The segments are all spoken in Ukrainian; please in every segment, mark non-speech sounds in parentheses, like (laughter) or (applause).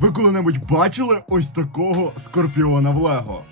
Ви коли-небудь бачили ось такого скорпіона в Лего?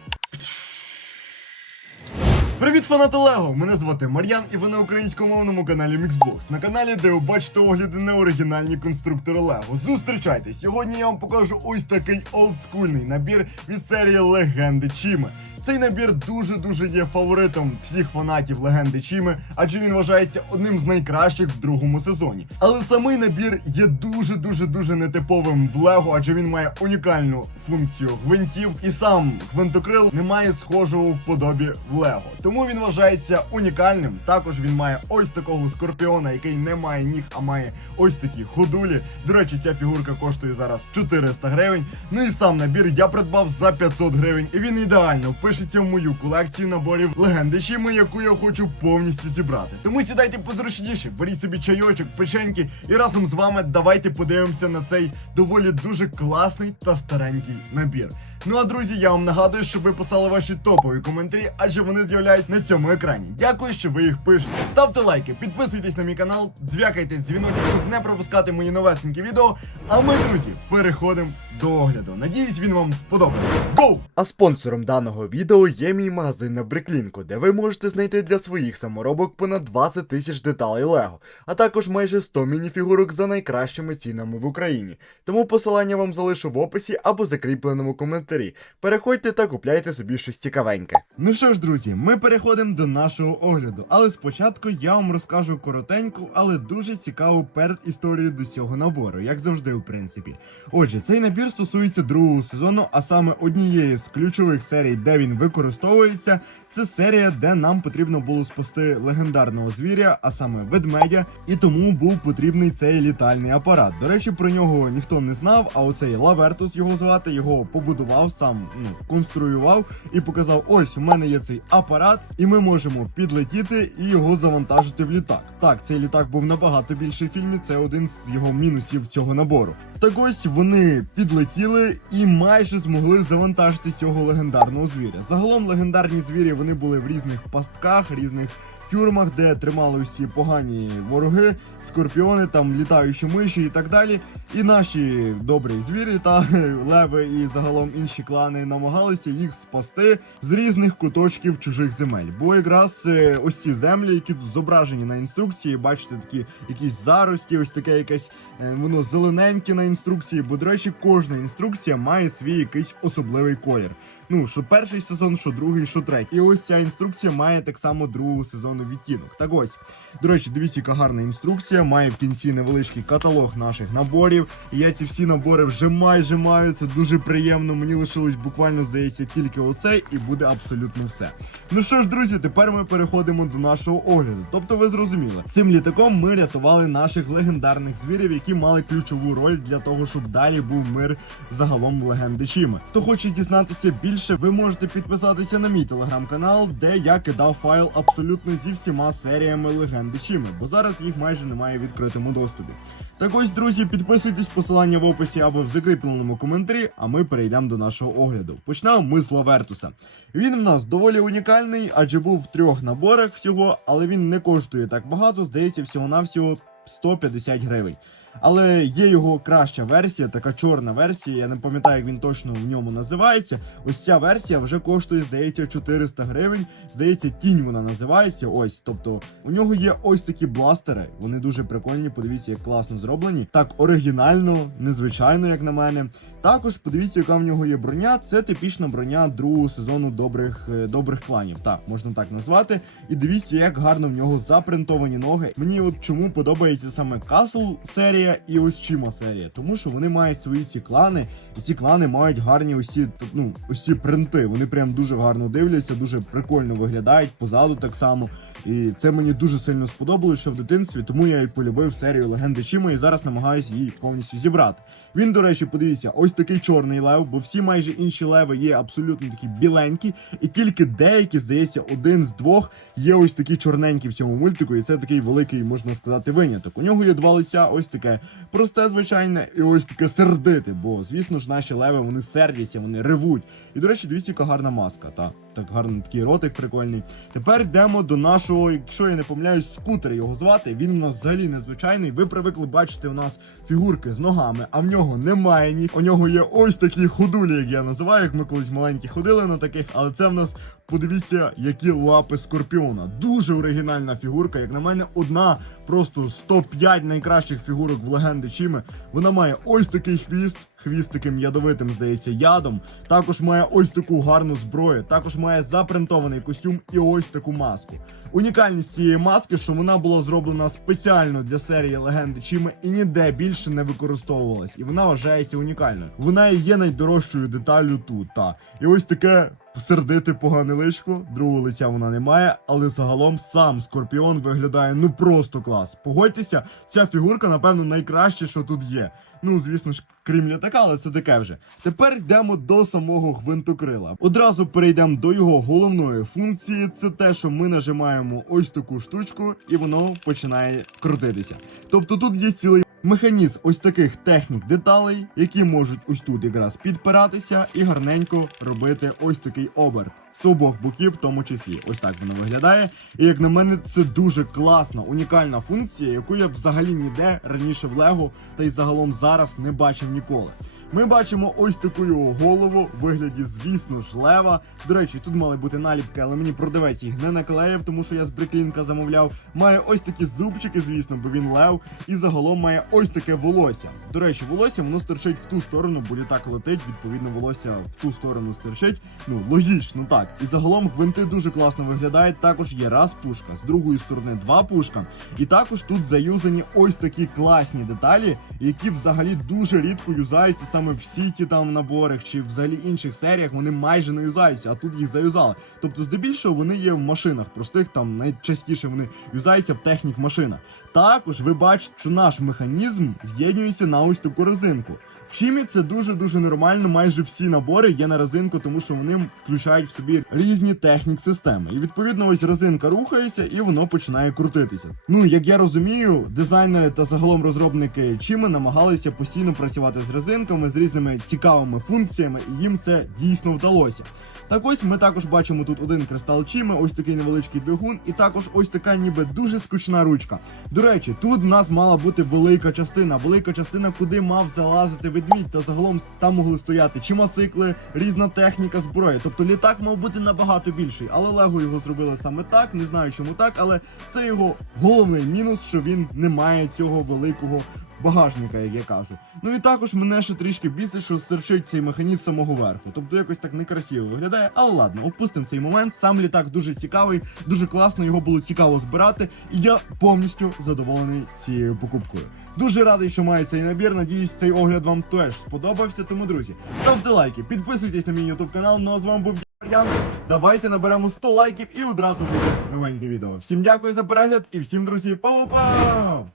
Привіт, фанати Лего! Мене звати Мар'ян, і ви на українськомовному каналі Mixbox. На каналі, де ви бачите огляди на оригінальні конструктори Лего. Зустрічайте! Сьогодні я вам покажу ось такий олдскульний набір від серії Легенди Чіми. Цей набір дуже-дуже є фаворитом всіх фанатів легенди Чіми, адже він вважається одним з найкращих в другому сезоні. Але самий набір є дуже-дуже дуже нетиповим в Лего, адже він має унікальну функцію гвинтів, і сам гвинтокрил не має схожого в подобі в Лего. Тому він вважається унікальним. Також він має ось такого скорпіона, який не має ніг, а має ось такі ходулі. До речі, ця фігурка коштує зараз 400 гривень. Ну і сам набір я придбав за 500 гривень, і він ідеально впишеться в мою колекцію наборів легенди Шіми, яку я хочу повністю зібрати. Тому сідайте позручніше, беріть собі чайочок, печеньки, і разом з вами давайте подивимося на цей доволі дуже класний та старенький набір. Ну а друзі, я вам нагадую, щоб ви писали ваші топові коментарі, адже вони з'являються на цьому екрані. Дякую, що ви їх пишете. Ставте лайки, підписуйтесь на мій канал, дзвякайте дзвіночок, щоб не пропускати мої новесенькі відео. А ми, друзі, переходимо до огляду. Надіюсь, він вам сподобається. Гоу! А спонсором даного відео є мій магазин на Бриклінку, де ви можете знайти для своїх саморобок понад 20 тисяч деталей Лего, а також майже 100 мініфігурок за найкращими цінами в Україні. Тому посилання вам залишу в описі або закріпленому коментарі. Переходьте та купляйте собі щось цікавеньке. Ну що ж, друзі, ми переходимо до нашого огляду. Але спочатку я вам розкажу коротеньку, але дуже цікаву передісторію до цього набору, як завжди, в принципі. Отже, цей набір стосується другого сезону, а саме однієї з ключових серій, де він використовується. Це серія, де нам потрібно було спасти легендарного звіря, а саме ведмедя, і тому був потрібний цей літальний апарат. До речі, про нього ніхто не знав, а оцей Лавертус його звати, його побудував, сам ну, конструював і показав: ось у мене є цей апарат, і ми можемо підлетіти і його завантажити в літак. Так, цей літак був набагато більший в фільмі. Це один з його мінусів цього набору. Так ось вони підлетіли і майже змогли завантажити цього легендарного звіря. Загалом легендарні звірі вони були в різних пастках, різних. Тюрмах, де тримали всі погані вороги, скорпіони, там літаючі миші і так далі. І наші добрі звірі та (laughs) леви і загалом інші клани намагалися їх спасти з різних куточків чужих земель. Бо якраз е, ось ці землі, які тут зображені на інструкції, бачите, такі якісь зарості, ось таке якесь е, воно зелененьке на інструкції. Бо, до речі, кожна інструкція має свій якийсь особливий колір. Ну, що перший сезон, що другий, що третій. І ось ця інструкція має так само другого сезону відтінок. Так ось, до речі, дивіться, яка гарна інструкція. Має в кінці невеличкий каталог наших наборів. І я ці всі набори вже майже маю. Це дуже приємно. Мені лишилось буквально, здається, тільки оцей, і буде абсолютно все. Ну що ж, друзі, тепер ми переходимо до нашого огляду. Тобто, ви зрозуміли, цим літаком ми рятували наших легендарних звірів, які мали ключову роль для того, щоб далі був мир загалом легенди Чіми. Хто хоче дізнатися більше, ви можете підписатися на мій телеграм-канал, де я кидав файл абсолютно зі всіма серіями легенди Чіми, бо зараз їх майже немає в відкритому доступі. Так ось, друзі, підписуйтесь, посилання в описі або в закріпленому коментарі, а ми перейдемо до нашого огляду. Почнемо ми з Лавертуса. Він в нас доволі унікальний, адже був в трьох наборах всього, але він не коштує так багато, здається, всього-навсього 150 гривень. Але є його краща версія, така чорна версія. Я не пам'ятаю, як він точно в ньому називається. Ось ця версія вже коштує, здається, 400 гривень. Здається, тінь вона називається. Ось, тобто у нього є ось такі бластери. Вони дуже прикольні. Подивіться, як класно зроблені. Так оригінально, незвичайно, як на мене. Також подивіться, яка в нього є броня. Це типічна броня другого сезону добрих е, добрих кланів. Так, можна так назвати. І дивіться, як гарно в нього запринтовані ноги. Мені от чому подобається саме Castle серія і ось Чима серія. Тому що вони мають свої ці клани, і ці клани мають гарні усі ну, ці принти. Вони прям дуже гарно дивляться, дуже прикольно виглядають, позаду так само. І це мені дуже сильно сподобалось, що в дитинстві, тому я і полюбив серію Легенди Чима і зараз намагаюся її повністю зібрати. Він, до речі, подивіться, ось такий чорний лев, бо всі майже інші леви є абсолютно такі біленькі, і тільки деякі, здається, один з двох є ось такі чорненькі в цьому мультику, і це такий великий, можна сказати, виняток. У нього є два лиця, ось таке просте, звичайне, і ось таке сердите, бо звісно ж наші леви вони сердяться, вони ревуть. І до речі, дивіться, яка гарна маска. Та так гарний такий ротик прикольний. Тепер йдемо до нашого, якщо я не помиляюсь, скутер його звати. Він у нас взагалі незвичайний. Ви привикли бачити у нас фігурки з ногами, а в нього немає ніг. У нього є ось такі ходулі, як я називаю, як ми колись маленькі ходили на таких, але це в нас. Подивіться, які лапи скорпіона. Дуже оригінальна фігурка. Як на мене, одна просто з топ-5 найкращих фігурок в легенди Чіми. Вона має ось такий хвіст, хвіст таким ядовитим, здається, ядом. Також має ось таку гарну зброю, також має запринтований костюм і ось таку маску. Унікальність цієї маски, що вона була зроблена спеціально для серії легенди Чіми і ніде більше не використовувалась, і вона вважається унікальною. Вона і є найдорожчою деталлю тут. Та і ось таке сердите погане личко, другого лиця вона не має, але загалом сам Скорпіон виглядає ну просто клас. Погодьтеся, ця фігурка, напевно, найкраще, що тут є. Ну, звісно ж, крім літака, але це таке вже. Тепер йдемо до самого гвинтокрила. Одразу перейдемо до його головної функції. Це те, що ми нажимаємо ось таку штучку, і воно починає крутитися. Тобто тут є цілий. Механізм ось таких технік деталей, які можуть ось тут якраз підпиратися і гарненько робити ось такий оберт. З обох боків, в тому числі, ось так воно виглядає. І як на мене, це дуже класна, унікальна функція, яку я взагалі ніде раніше в Лего та й загалом зараз не бачив ніколи. Ми бачимо ось таку його голову в вигляді, звісно ж, лева. До речі, тут мали бути наліпки, але мені продавець їх не наклеїв, тому що я з бриклінка замовляв. Має ось такі зубчики, звісно, бо він лев, і загалом має ось таке волосся. До речі, волосся воно стирчить в ту сторону, бо літак летить, відповідно, волосся в ту сторону стирчить. Ну, логічно, так. І загалом гвинти дуже класно виглядають. Також є раз пушка, з другої сторони два пушка. І також тут заюзані ось такі класні деталі, які взагалі дуже рідко юзаються саме в сіті там наборах чи взагалі інших серіях. Вони майже не юзаються, а тут їх заюзали. Тобто, здебільшого вони є в машинах простих, там найчастіше вони юзаються в технік машинах. Також ви бачите, що наш механізм з'єднюється на ось таку резинку. Чимі це дуже дуже нормально. Майже всі набори є на резинку, тому що вони включають в собі різні технік системи. І відповідно, ось резинка рухається і воно починає крутитися. Ну як я розумію, дизайнери та загалом розробники чими намагалися постійно працювати з резинками, з різними цікавими функціями, і їм це дійсно вдалося. Так ось ми також бачимо тут один кристал Чіми, ось такий невеличкий двигун, і також ось така ніби дуже скучна ручка. До речі, тут в нас мала бути велика частина, велика частина, куди мав залазити ведмідь, та загалом там могли стояти чи масикли, різна техніка зброї. Тобто літак мав бути набагато більший, але Лего його зробили саме так. Не знаю чому так, але це його головний мінус, що він не має цього великого багажника, як я кажу. Ну і також мене ще трішки бісить, що серчить цей механізм самого верху. Тобто якось так некрасиво виглядає. Але ладно, опустимо цей момент. Сам літак дуже цікавий, дуже класно, його було цікаво збирати, і я повністю задоволений цією покупкою. Дуже радий, що маю цей набір. Надіюсь, цей огляд вам теж сподобався. Тому, друзі, ставте лайки, підписуйтесь на мій YouTube канал. Ну а з вами був Ян. Давайте наберемо 100 лайків і одразу буде новеньке відео. Всім дякую за перегляд і всім, друзі, па-па!